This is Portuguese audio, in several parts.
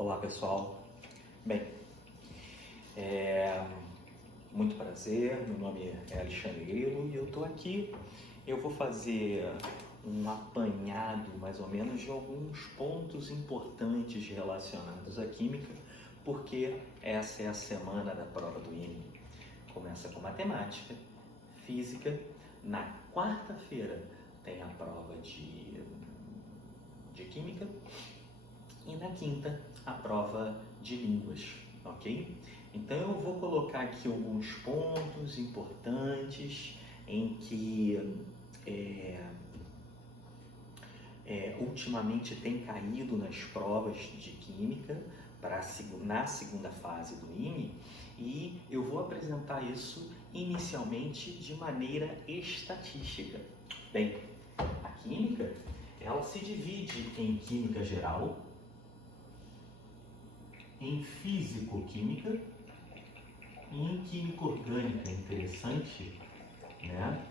Olá pessoal, bem, muito prazer, meu nome é Alexandre Grilo e eu estou aqui, eu vou fazer um apanhado mais ou menos de alguns pontos importantes relacionados à química, porque essa é a semana da prova do IME. Começa com matemática, física, na quarta-feira tem a prova de química e na quinta a prova de línguas, ok? Então eu vou colocar aqui alguns pontos importantes em que ultimamente tem caído nas provas de química na segunda fase do IME, e eu vou apresentar isso inicialmente de maneira estatística. Bem, a química ela se divide em química geral, em físico-química e em química orgânica. Interessante, né?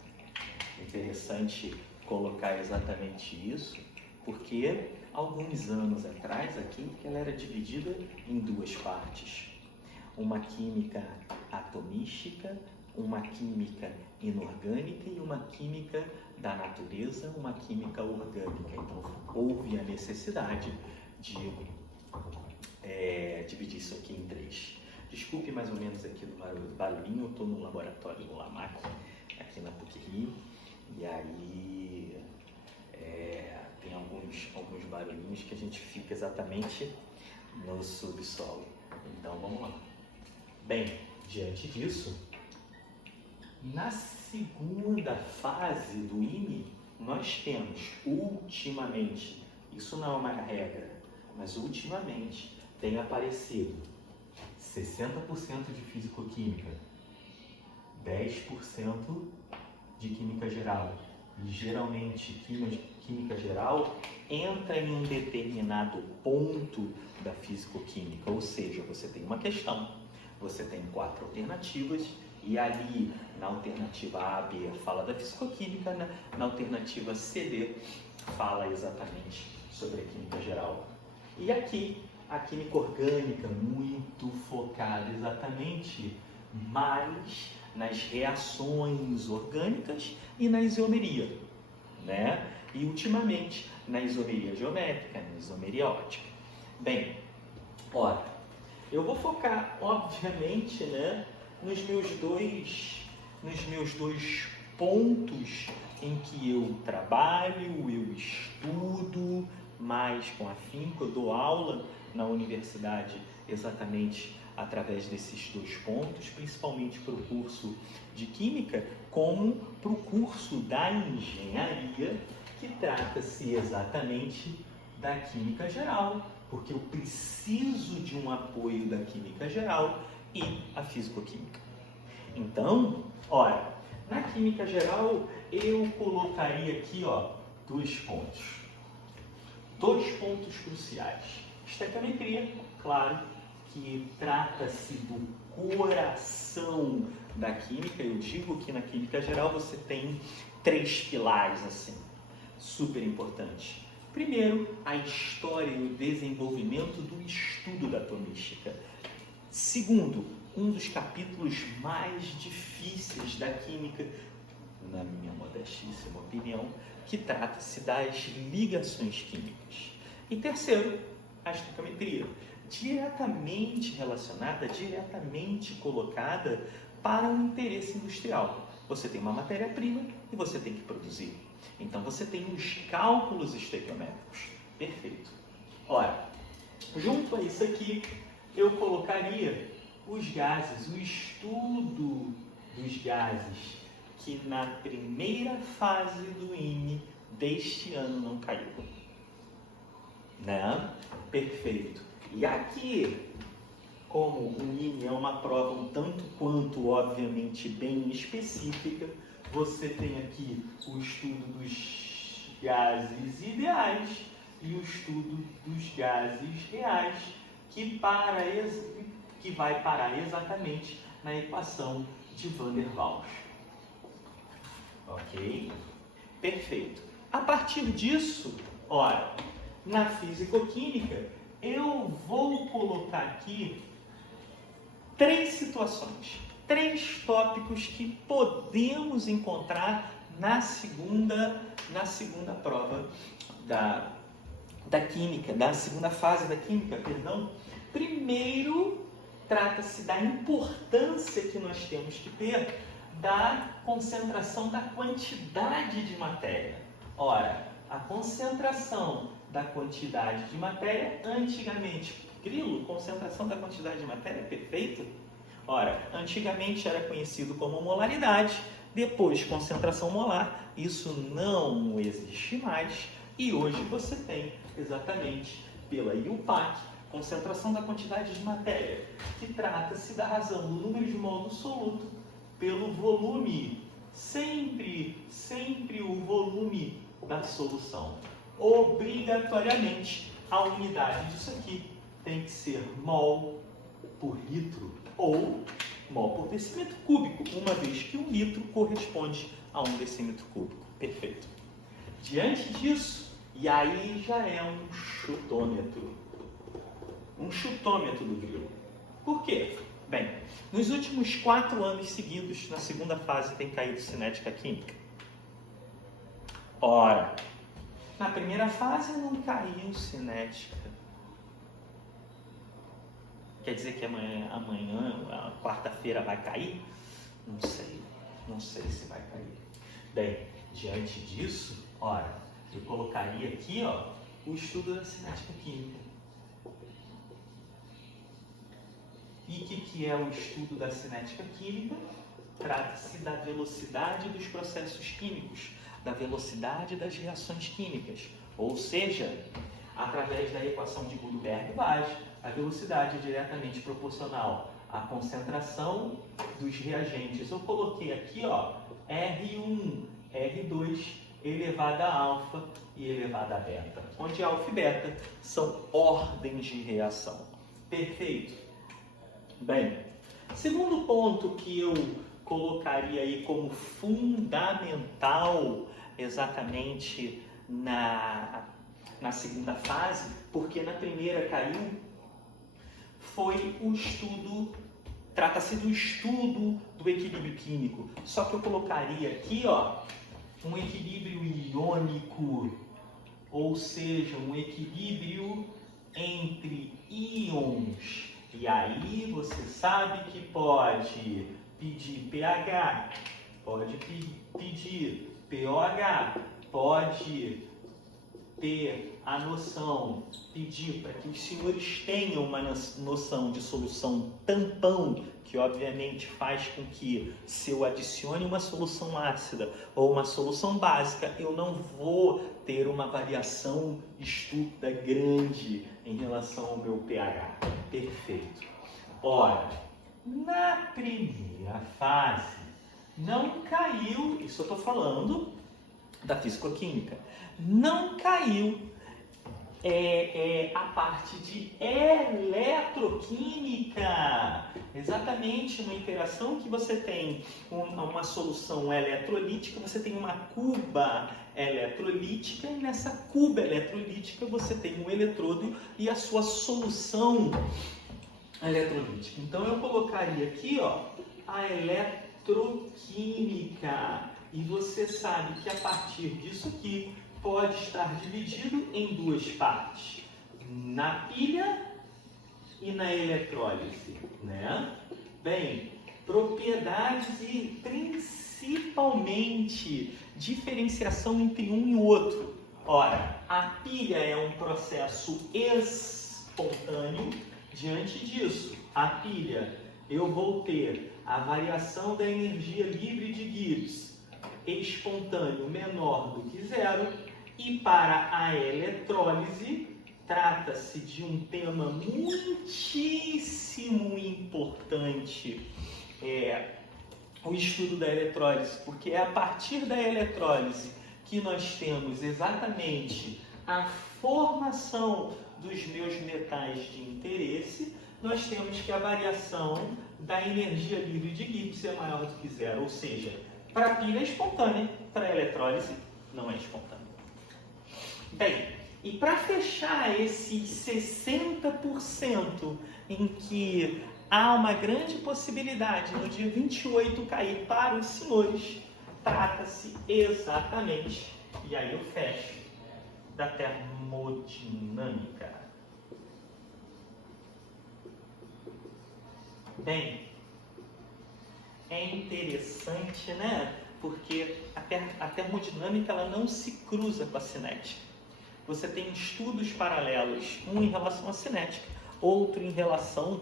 Interessante colocar exatamente isso, porque alguns anos atrás a química ela era dividida em duas partes. Uma química atomística, uma química inorgânica e uma química da natureza, uma química orgânica. Então houve a necessidade de dividir isso aqui em três. Desculpe mais ou menos aqui do barulhinho, eu estou no laboratório do LAMAC, aqui na PUC-Rio, e aí tem alguns barulhinhos que a gente fica exatamente no subsolo. Então vamos lá. Bem, diante disso, na segunda fase do IME, nós temos ultimamente, isso não é uma regra, mas ultimamente tem aparecido 60% de físico-química, 10% de química geral. E geralmente química geral entra em um determinado ponto da físico-química, ou seja, você tem uma questão, você tem 4 alternativas, e ali na alternativa A, B fala da físico-química, na alternativa C, D fala exatamente sobre a química geral. E aqui a química orgânica muito focada exatamente mais nas reações orgânicas e na isomeria, né? E ultimamente na isomeria geométrica, na isomeria óptica. Bem, ora, eu vou focar obviamente, né, nos meus dois pontos em que eu trabalho, eu estudo mais com afinco, eu dou aula na universidade exatamente através desses dois pontos, principalmente para o curso de Química, como para o curso da Engenharia, que trata-se exatamente da Química Geral, porque eu preciso de um apoio da Química Geral e a Físico-Química. Então, olha, na Química Geral eu colocaria aqui, dois pontos cruciais. Estequiometria, claro, que trata-se do coração da química. Eu digo que na química geral você tem 3 pilares assim, super importantes. Primeiro, a história e o desenvolvimento do estudo da atomística. Segundo, um dos capítulos mais difíceis da química, na minha modestíssima opinião, que trata-se das ligações químicas. E terceiro, a estequiometria, diretamente relacionada, diretamente colocada para o interesse industrial. Você tem uma matéria-prima e você tem que produzir. Então você tem os cálculos estequiométricos. Perfeito. Ora, junto a isso aqui, eu colocaria os gases, o estudo dos gases, que na primeira fase do IME deste ano não caiu. Né? Perfeito. E aqui, como o IME é uma prova um tanto quanto, obviamente, bem específica, você tem aqui o estudo dos gases ideais e o estudo dos gases reais, que vai parar exatamente na equação de Van der Waals. Ok? Perfeito. A partir disso, ora, na físico-química, eu vou colocar aqui 3 situações, 3 tópicos que podemos encontrar na segunda prova da química, da segunda fase da química, perdão. Primeiro, trata-se da importância que nós temos que ter da concentração da quantidade de matéria. Ora, a concentração da quantidade de matéria, antigamente, grilo, concentração da quantidade de matéria, perfeito? Ora, antigamente era conhecido como molaridade, depois concentração molar, isso não existe mais, e hoje você tem exatamente pela IUPAC, concentração da quantidade de matéria, que trata-se da razão do número de mol do soluto pelo volume, sempre o volume da solução. Obrigatoriamente, a unidade disso aqui tem que ser mol por litro ou mol por decímetro cúbico, uma vez que 1 litro corresponde a 1 decímetro cúbico. Perfeito. Diante disso, e aí já é um chutômetro do grilo. Por quê? Bem, nos últimos 4 anos seguidos, na segunda fase tem caído cinética química. Ora, na primeira fase não caiu cinética. Quer dizer que amanhã, quarta-feira, vai cair? Não sei se vai cair. Bem, diante disso, ora, eu colocaria aqui, ó, o estudo da cinética química. E o que é o estudo da cinética química? Trata-se da velocidade dos processos químicos, da velocidade das reações químicas, ou seja, através da equação de Gutenberg-Lage, a velocidade é diretamente proporcional à concentração dos reagentes. Eu coloquei aqui, ó, R1, R2 elevado a alfa e elevado a beta, onde alfa e beta são ordens de reação. Perfeito. Bem, segundo ponto que eu colocaria aí como fundamental exatamente na segunda fase, porque na primeira caiu, foi o estudo, trata-se do estudo do equilíbrio químico. Só que eu colocaria aqui, ó, um equilíbrio iônico, ou seja, um equilíbrio entre íons. E aí você sabe que pode pedir pH, pode pedir pOH, pode ter a noção, pedir para que os senhores tenham uma noção de solução tampão, que obviamente faz com que, se eu adicione uma solução ácida ou uma solução básica, eu não vou ter uma variação estúpida grande em relação ao meu pH. Perfeito. Ora, na primeira fase, não caiu, isso eu estou falando da fisicoquímica, não caiu a parte de eletroquímica. Exatamente, uma interação que você tem uma solução eletrolítica, você tem uma cuba eletrolítica, e nessa cuba eletrolítica você tem um eletrodo e a sua solução eletrolítica. Então eu colocaria aqui, ó, a eletroquímica, e você sabe que a partir disso aqui pode estar dividido em 2 partes, na pilha e na eletrólise, né? Bem, propriedades e principalmente diferenciação entre um e outro. Ora, a pilha é um processo espontâneo. Diante disso, a pilha, eu vou ter a variação da energia livre de Gibbs espontâneo menor do que 0, e para a eletrólise, trata-se de um tema muitíssimo importante, o estudo da eletrólise, porque é a partir da eletrólise que nós temos exatamente a formação dos meus metais de interesse. Nós temos que a variação da energia livre de Gibbs é maior do que 0, ou seja, para a pilha é espontânea, para a eletrólise não é espontânea. Bem, e para fechar esses 60% 100% em que há uma grande possibilidade no dia 28 cair para os senhores, trata-se exatamente, e aí eu fecho, da termodinâmica. Bem, é interessante, né? Porque a termodinâmica ela não se cruza com a cinética. Você tem estudos paralelos, um em relação à cinética, outro em relação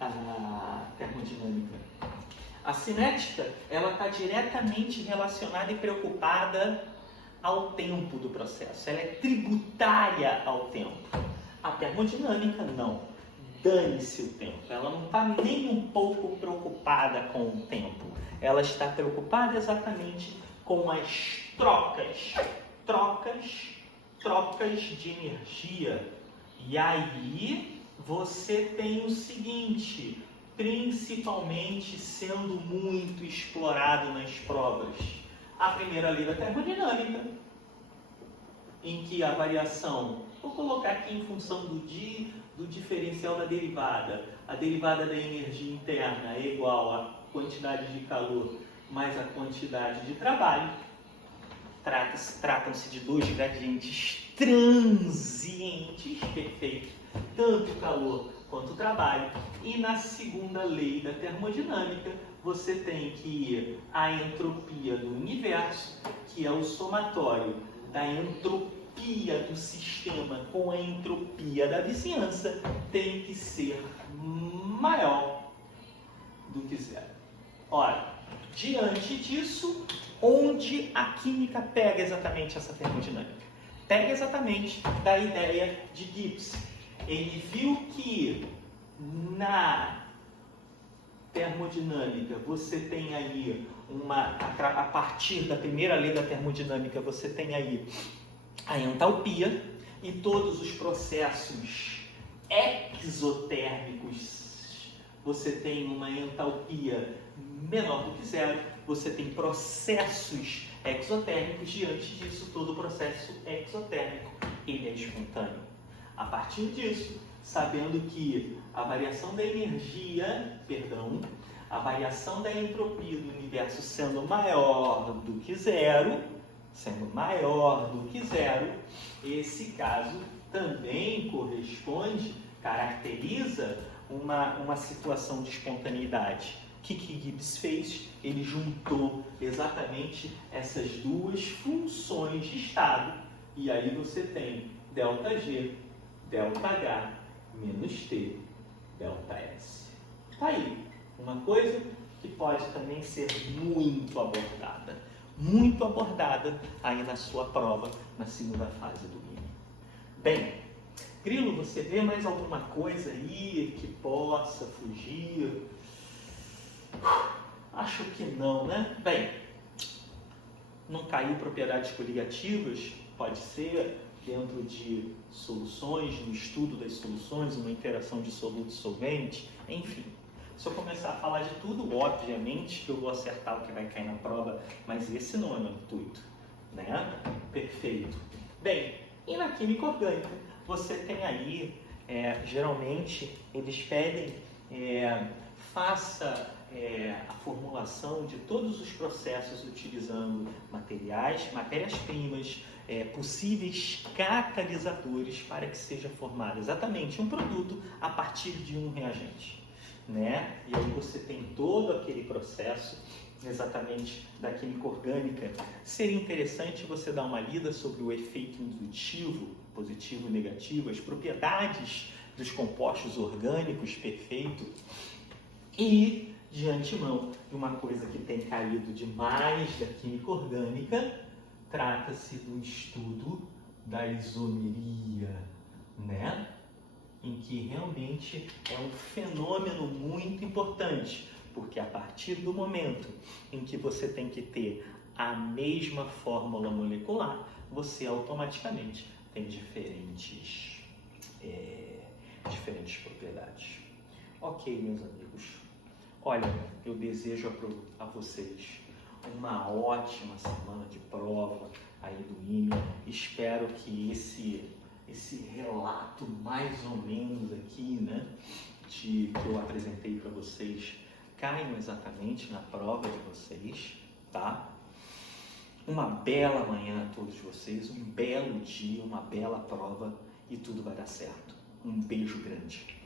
à termodinâmica. A cinética ela está diretamente relacionada e preocupada ao tempo do processo. Ela é tributária ao tempo. A termodinâmica não. Dane-se o tempo. Ela não está nem um pouco preocupada com o tempo. Ela está preocupada exatamente com as trocas de energia. E aí você tem o seguinte, principalmente sendo muito explorado nas provas. A primeira lei da termodinâmica, em que a variação, vou colocar aqui em função do diferencial da derivada. A derivada da energia interna é igual à quantidade de calor mais a quantidade de trabalho. Tratam-se de dois gradientes transientes, perfeito, tanto o calor quanto o trabalho. E na segunda lei da termodinâmica, você tem que a entropia do universo, que é o somatório da entropia do sistema com a entropia da vizinhança, tem que ser maior do que zero. Ora, diante disso, onde a química pega exatamente essa termodinâmica? Pega exatamente da ideia de Gibbs. Ele viu que na termodinâmica você tem aí a partir da primeira lei da termodinâmica você tem aí a entalpia e todos os processos exotérmicos você tem uma entalpia menor do que zero, você tem processos exotérmicos, diante disso todo processo exotérmico ele é espontâneo. A partir disso, sabendo que a variação da energia, a variação da entropia do universo sendo maior do que zero, esse caso também caracteriza uma situação de espontaneidade. O que Gibbs fez? Ele juntou exatamente essas duas funções de estado, e aí você tem ΔG, ΔH, menos T, ΔS. Tá aí, uma coisa que pode também ser muito abordada aí na sua prova, na segunda fase do IME. Bem, Grilo, você vê mais alguma coisa aí que possa fugir? Acho que não, né? Bem, não caiu propriedades coligativas, pode ser dentro de soluções, no estudo das soluções, uma interação de soluto e solvente, enfim. Se eu começar a falar de tudo, obviamente que eu vou acertar o que vai cair na prova, mas esse não é o meu intuito, né? Perfeito. Bem, e na química orgânica, você tem aí, geralmente, eles pedem, faça a formulação de todos os processos utilizando matérias-primas, possíveis catalisadores para que seja formado exatamente um produto a partir de um reagente, né? E aí você tem todo aquele processo exatamente da química orgânica. Seria interessante você dar uma lida sobre o efeito indutivo, positivo e negativo, as propriedades dos compostos orgânicos, perfeito. E, de antemão, uma coisa que tem caído demais da química orgânica, trata-se do estudo da isomeria, né? Em que realmente é um fenômeno muito importante, porque a partir do momento em que você tem que ter a mesma fórmula molecular, você automaticamente tem diferentes propriedades. Ok, meus amigos. Olha, eu desejo a vocês uma ótima semana de prova aí do IME. Espero que esse relato mais ou menos aqui, né, que eu apresentei para vocês, caiam exatamente na prova de vocês, tá? Uma bela manhã a todos vocês, um belo dia, uma bela prova e tudo vai dar certo. Um beijo grande.